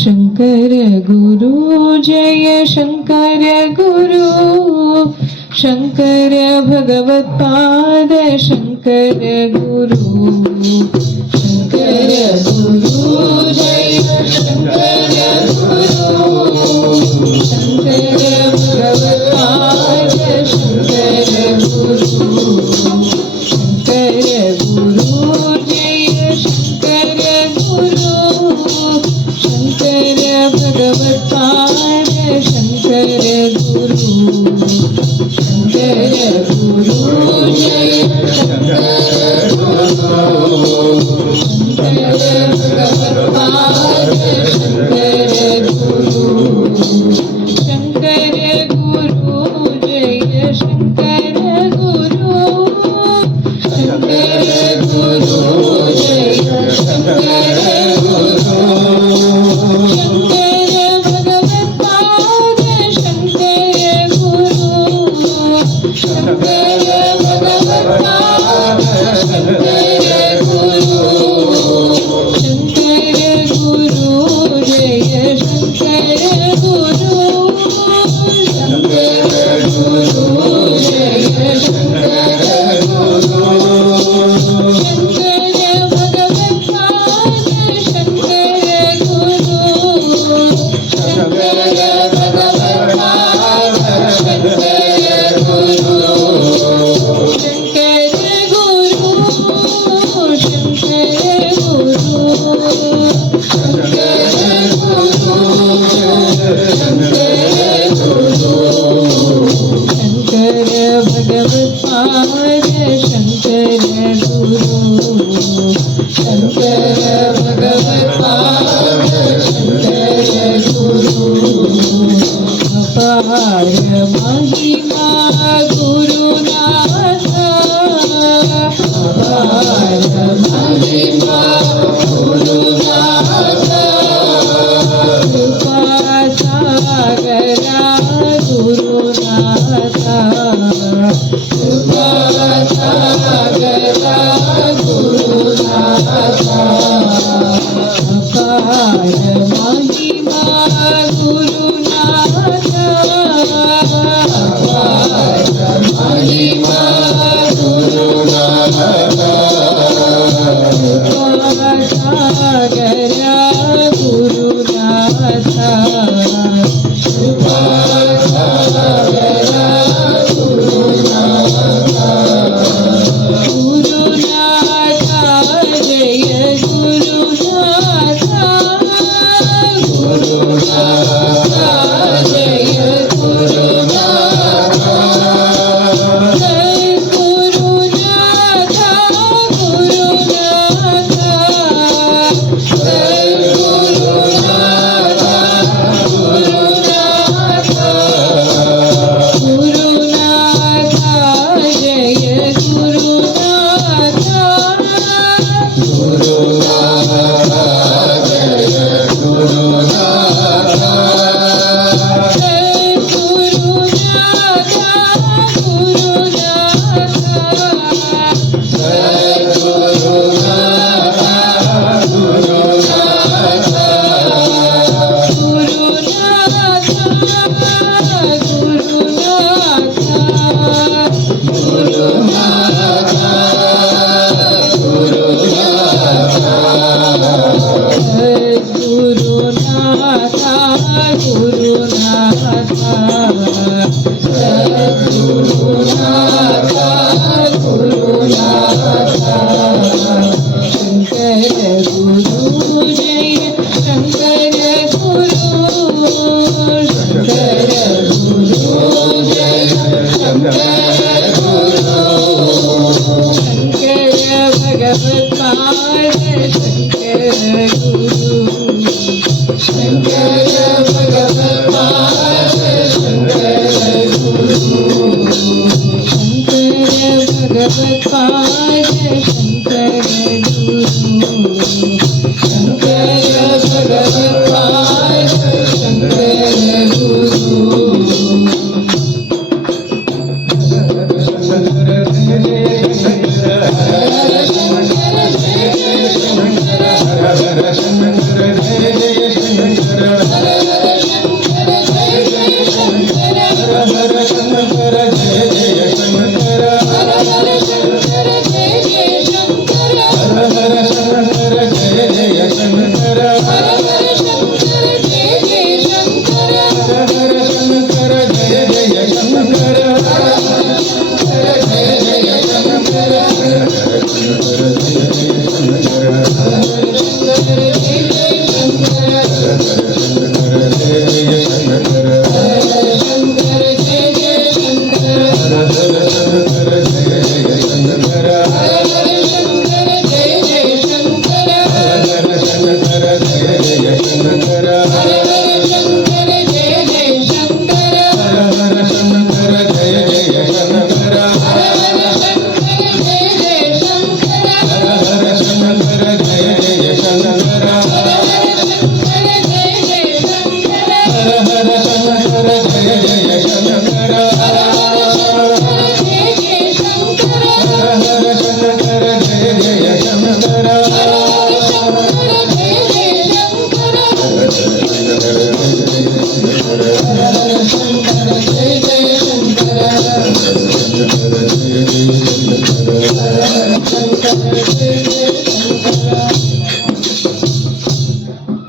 शंकर गुरु जय शंकर गुरु शंकर भगवत्पाद शंकर गुरु शंकर गुरु जय शंकर गुरु शंकर भगवत्पाद शंकर गुरु शंकर गुरु जय शंकर गुरु शंकर भगवत्पाद शंकर गुरु शंकर गुरु जय शंकर गुरु शंकर भगवत्पाद शंकर गुरु शंकर गुरु जय शंकर गुरु शंकर गुरु जय शंकर गुरु शंकर भगवत्पाद शंकर गुरु शंकर भगवत्पाद शंकर गुरु शंकर गुरु जय शंकर गुरु शंकर गुरु जय शंकर गुरु शंकर भगवत्पाद शंकर गुरु शंकर भगवत्पाद शंकर गुरु शंकर गुरु शंकर गुरु शंकर गुरु शंकर गुरु शंकर भगवत्पाद शंकर गुरु शंकर भगवत्पाद शंकर गुरु अपार महिमा गुरुनाथ अपार महिमा गुरुनाथ कृपा सागरा गुरुनाथ कृपा सागरा गुरुनाथ अपार महिमा गुरुनाथ अपार महिमा गुरुनाथ कृपा सागरा गुरुनाथ कृपा सागरा गुरुनाथ गुरुनाथ जय गुरुनाथ गुरुनाथ जय गुरुनाथ जय गुरुनाथ गुरुनाथ जय गुरुनाथ गुरुनाथ गुरुनाथ जय गुरुनाथ गुरुनाथ जय गुरुनाथ जय गुरुनाथ गुरुनाथ जय गुरुनाथ गुरुनाथ गुरुनाथ गुरुनाथ गुरुनाथ जय गुरुनाथ गुरुनाथ जय गुरुनाथ गुरुनाथ शंकर गुरु जय शंकर गुरु शंकर गुरु जय शंकर गुरु शंकर भगवत्पाद शंकर गुरु शंकर भगवत्पाद शंकर गुरु शंकर भगवत्पाद शंकर गुरु शंकर भगवत्पाद शंकर गुरु शंकर शंकर हर हर शंकर जय जय शंकर हर हर शंकर जय जय शंकर हर हर शंकर जय जय शंकर हर हर शंकर जय जय शंकर हर हर शंकर जय जय शंकर हर हर शंकर जय जय शंकर हर हर शंकर जय जय शंकर हर हर शंकर जय जय शंकर हर हर शंकर जय जय शंकर हर हर शंकर जय जय शंकर